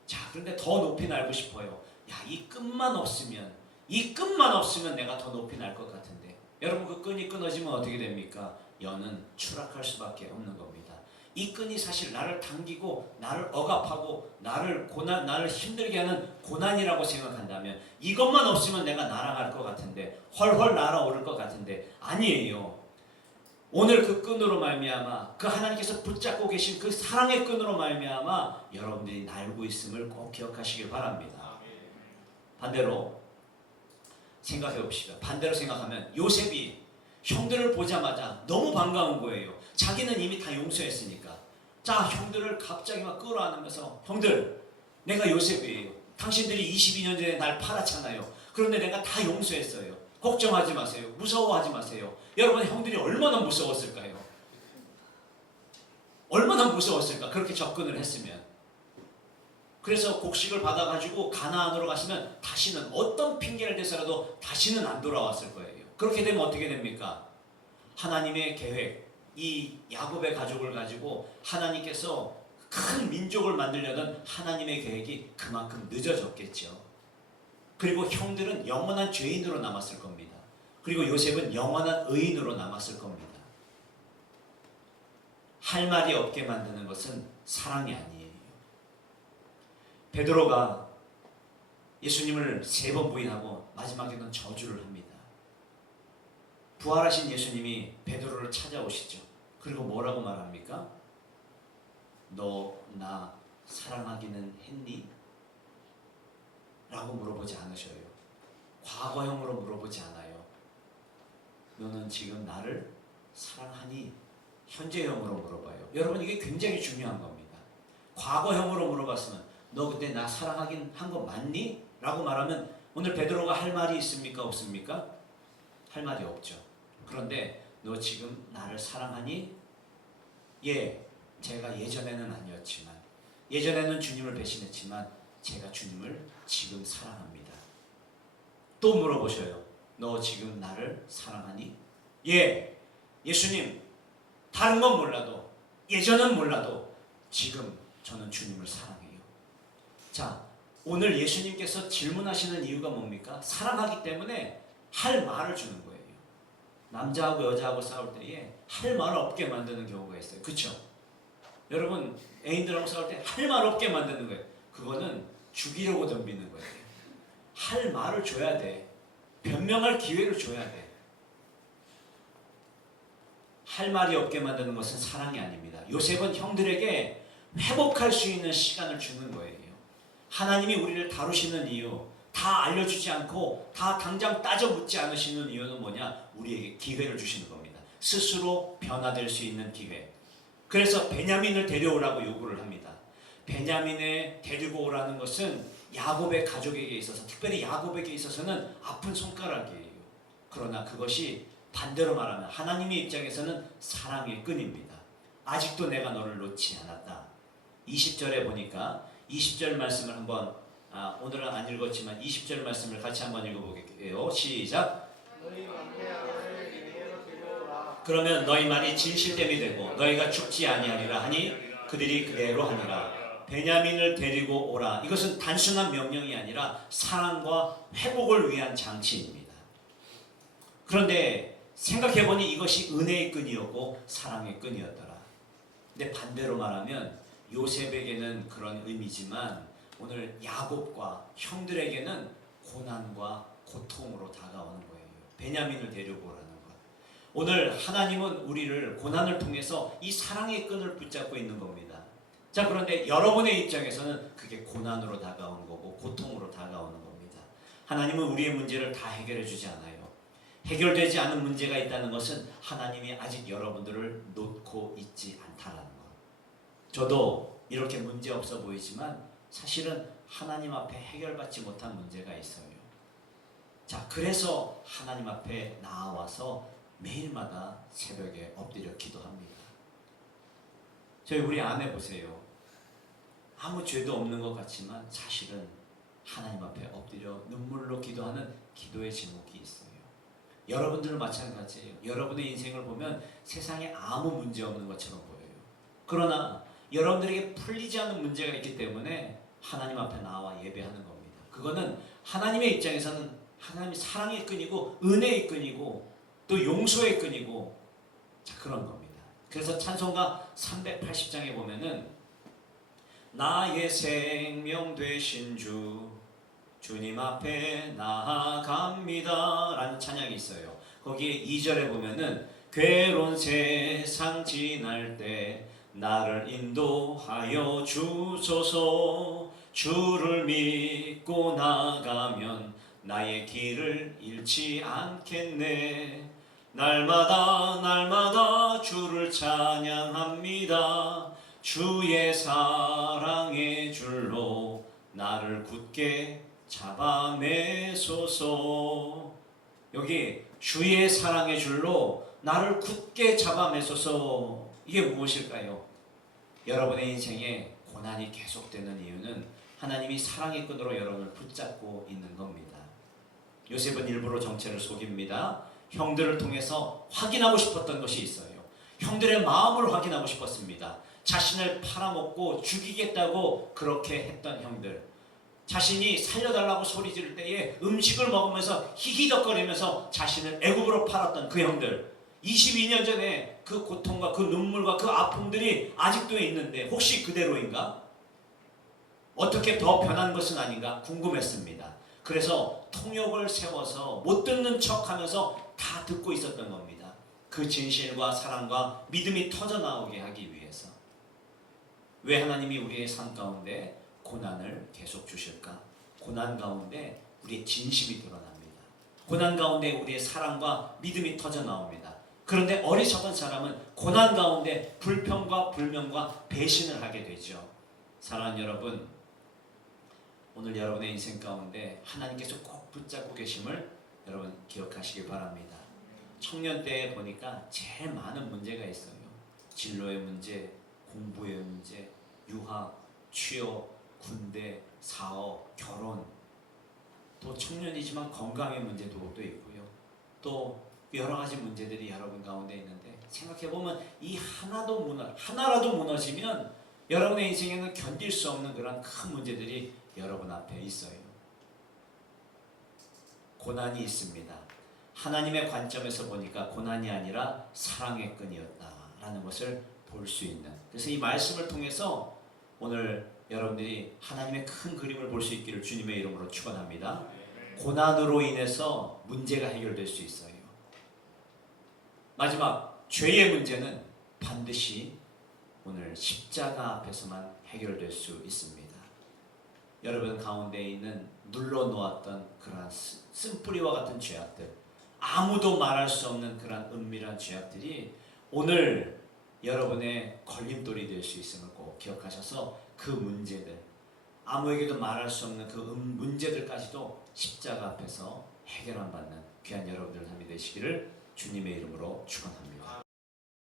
자, 그런데 더 높이 날고 싶어요. 야, 이 끝만 없으면 내가 더 높이 날 것 같은데. 여러분, 그 끈이 끊어지면 어떻게 됩니까? 연은 추락할 수밖에 없는 겁니다. 이 끈이 사실 나를 당기고 나를 억압하고 나를 힘들게 하는 고난이라고 생각한다면 이것만 없으면 내가 날아갈 것 같은데, 헐헐 날아오를 것 같은데 아니에요. 오늘 그 끈으로 말미암아, 그 하나님께서 붙잡고 계신 그 사랑의 끈으로 말미암아 여러분들이 날고 있음을 꼭 기억하시길 바랍니다. 반대로 생각해 봅시다. 반대로 생각하면 요셉이 형들을 보자마자 너무 반가운 거예요. 자기는 이미 다 용서했으니까. 자, 형들을 갑자기 막 끌어안으면서 형들, 내가 요셉이에요. 당신들이 22년 전에 날 팔았잖아요. 그런데 내가 다 용서했어요. 걱정하지 마세요. 무서워하지 마세요. 여러분, 형들이 얼마나 무서웠을까요? 얼마나 무서웠을까? 그렇게 접근을 했으면. 그래서 곡식을 받아가지고 가나안으로 갔으면 다시는 어떤 핑계를 대서라도 다시는 안 돌아왔을 거예요. 그렇게 되면 어떻게 됩니까? 하나님의 계획, 이 야곱의 가족을 가지고 하나님께서 큰 민족을 만들려던 하나님의 계획이 그만큼 늦어졌겠죠. 그리고 형들은 영원한 죄인으로 남았을 겁니다. 그리고 요셉은 영원한 의인으로 남았을 겁니다. 할 말이 없게 만드는 것은 사랑이 아니에요. 베드로가 예수님을 3번 부인하고 마지막에는 저주를 합니다. 부활하신 예수님이 베드로를 찾아오시죠. 그리고 뭐라고 말합니까? 너 나 사랑하기는 했니? 라고 물어보지 않으셔요. 과거형으로 물어보지 않아요. 너는 지금 나를 사랑하니? 현재형으로 물어봐요. 여러분, 이게 굉장히 중요한 겁니다. 과거형으로 물어봤으면 너 그때 나 사랑하긴 한 거 맞니? 라고 말하면 오늘 베드로가 할 말이 있습니까? 없습니까? 할 말이 없죠. 그런데 너 지금 나를 사랑하니? 예, 제가 예전에는 아니었지만, 예전에는 주님을 배신했지만 제가 주님을 지금 사랑합니다. 또 물어보셔요. 너 지금 나를 사랑하니? 예, 예수님, 다른 건 몰라도, 예전은 몰라도 지금 저는 주님을 사랑해요. 자, 오늘 예수님께서 질문하시는 이유가 뭡니까? 사랑하기 때문에 할 말을 주는 거예요. 남자하고 여자하고 싸울 때에 할 말 없게 만드는 경우가 있어요. 그렇죠? 여러분, 애인들하고 싸울 때 할 말 없게 만드는 거예요. 그거는 죽이려고 덤비는 거예요. 할 말을 줘야 돼. 변명할 기회를 줘야 돼. 할 말이 없게 만드는 것은 사랑이 아닙니다. 요셉은 형들에게 회복할 수 있는 시간을 주는 거예요. 하나님이 우리를 다루시는 이유, 다 알려주지 않고 다 당장 따져 묻지 않으시는 이유는 뭐냐? 우리에게 기회를 주시는 겁니다. 스스로 변화될 수 있는 기회. 그래서 베냐민을 데려오라고 요구를 합니다. 베냐민을 데리고 오라는 것은 야곱의 가족에게 있어서, 특별히 야곱에게 있어서는 아픈 손가락이에요. 그러나 그것이 반대로 말하면 하나님의 입장에서는 사랑의 끈입니다. 아직도 내가 너를 놓지 않았다. 20절에 보니까 20절 말씀을 한번, 오늘은 안 읽었지만 20절 말씀을 같이 한번 읽어보게요. 시작. 그러면 너희 말이 진실됨이 되고 너희가 죽지 아니하리라 하니 그들이 그대로 하니라. 베냐민을 데리고 오라. 이것은 단순한 명령이 아니라 사랑과 회복을 위한 장치입니다. 그런데 생각해보니 이것이 은혜의 끈이었고 사랑의 끈이었더라. 근데 반대로 말하면 요셉에게는 그런 의미지만 오늘 야곱과 형들에게는 고난과 고통으로 다가오는 거예요. 베냐민을 데리고 오라는 것. 오늘 하나님은 우리를 고난을 통해서 이 사랑의 끈을 붙잡고 있는 겁니다. 자, 그런데 여러분의 입장에서는 그게 고난으로 다가오는 거고 고통으로 다가오는 겁니다. 하나님은 우리의 문제를 다 해결해 주지 않아요. 해결되지 않은 문제가 있다는 것은 하나님이 아직 여러분들을 놓고 있지 않다라는 것. 저도 이렇게 문제 없어 보이지만 사실은 하나님 앞에 해결받지 못한 문제가 있어요. 자, 그래서 하나님 앞에 나와서 매일마다 새벽에 엎드려 기도합니다. 저희 우리 아내 보세요. 아무 죄도 없는 것 같지만 사실은 하나님 앞에 엎드려 눈물로 기도하는 기도의 제목이 있어요. 여러분들은 마찬가지예요. 여러분의 인생을 보면 세상에 아무 문제 없는 것처럼 보여요. 그러나 여러분들에게 풀리지 않는 문제가 있기 때문에 하나님 앞에 나와 예배하는 겁니다. 그거는 하나님의 입장에서는 하나님의 사랑의 끈이고 은혜의 끈이고 또 용서의 끈이고, 자, 그런 겁니다. 그래서 찬송가 380장에 보면은 나의 생명 되신 주 주님 앞에 나아갑니다 라는 찬양이 있어요. 거기에 2절에 보면은 괴로운 세상 지날 때 나를 인도하여 주소서. 주를 믿고 나가면 나의 길을 잃지 않겠네. 날마다 주를 찬양합니다. 주의 사랑의 줄로 나를 굳게 잡아매소서. 여기 주의 사랑의 줄로 나를 굳게 잡아매소서. 이게 무엇일까요? 여러분의 인생에 고난이 계속되는 이유는 하나님이 사랑의 끈으로 여러분을 붙잡고 있는 겁니다. 요셉은 일부러 정체를 속입니다. 형들을 통해서 확인하고 싶었던 것이 있어요. 형들의 마음을 확인하고 싶었습니다. 자신을 팔아먹고 죽이겠다고 그렇게 했던 형들, 자신이 살려달라고 소리 지를 때에 음식을 먹으면서 히히덕거리면서 자신을 애굽으로 팔았던 그 형들, 22년 전에 그 고통과 그 눈물과 그 아픔들이 아직도 있는데 혹시 그대로인가? 어떻게 더 변한 것은 아닌가 궁금했습니다. 그래서 통역을 세워서 못 듣는 척하면서 다 듣고 있었던 겁니다. 그 진실과 사랑과 믿음이 터져나오게 하기 위해서. 왜 하나님이 우리의 삶 가운데 고난을 계속 주실까? 고난 가운데 우리의 진심이 드러납니다. 고난 가운데 우리의 사랑과 믿음이 터져나옵니다. 그런데 어리석은 사람은 고난 가운데 불평과 불명과 배신을 하게 되죠. 사랑하는 여러분, 오늘 여러분의 인생 가운데 하나님께서 꼭 붙잡고 계심을 여러분 기억하시기 바랍니다. 청년 때에 보니까 제일 많은 문제가 있어요. 진로의 문제, 공부의 문제, 유학, 취업, 군대, 사업, 결혼, 또 청년이지만 건강의 문제도 또 있고요. 또 여러 가지 문제들이 여러분 가운데 있는데 생각해보면 이 하나라도 무너지면 여러분의 인생에는 견딜 수 없는 그런 큰 문제들이 여러분 앞에 있어요. 고난이 있습니다. 하나님의 관점에서 보니까 고난이 아니라 사랑의 끈이었다라는 것을 볼 수 있는, 그래서 이 말씀을 통해서 오늘 여러분들이 하나님의 큰 그림을 볼 수 있기를 주님의 이름으로 축원합니다. 고난으로 인해서 문제가 해결될 수 있어요. 마지막, 죄의 문제는 반드시 오늘 십자가 앞에서만 해결될 수 있습니다. 여러분 가운데 있는 눌러놓았던 그러한 쓴뿌리와 같은 죄악들, 아무도 말할 수 없는 그러한 은밀한 죄악들이 오늘 여러분의 걸림돌이 될 수 있음을 꼭 기억하셔서 그 문제들, 아무에게도 말할 수 없는 그 문제들까지도 십자가 앞에서 해결받는 귀한 여러분들 삶이 되시기를 주님의 이름으로 축원합니다.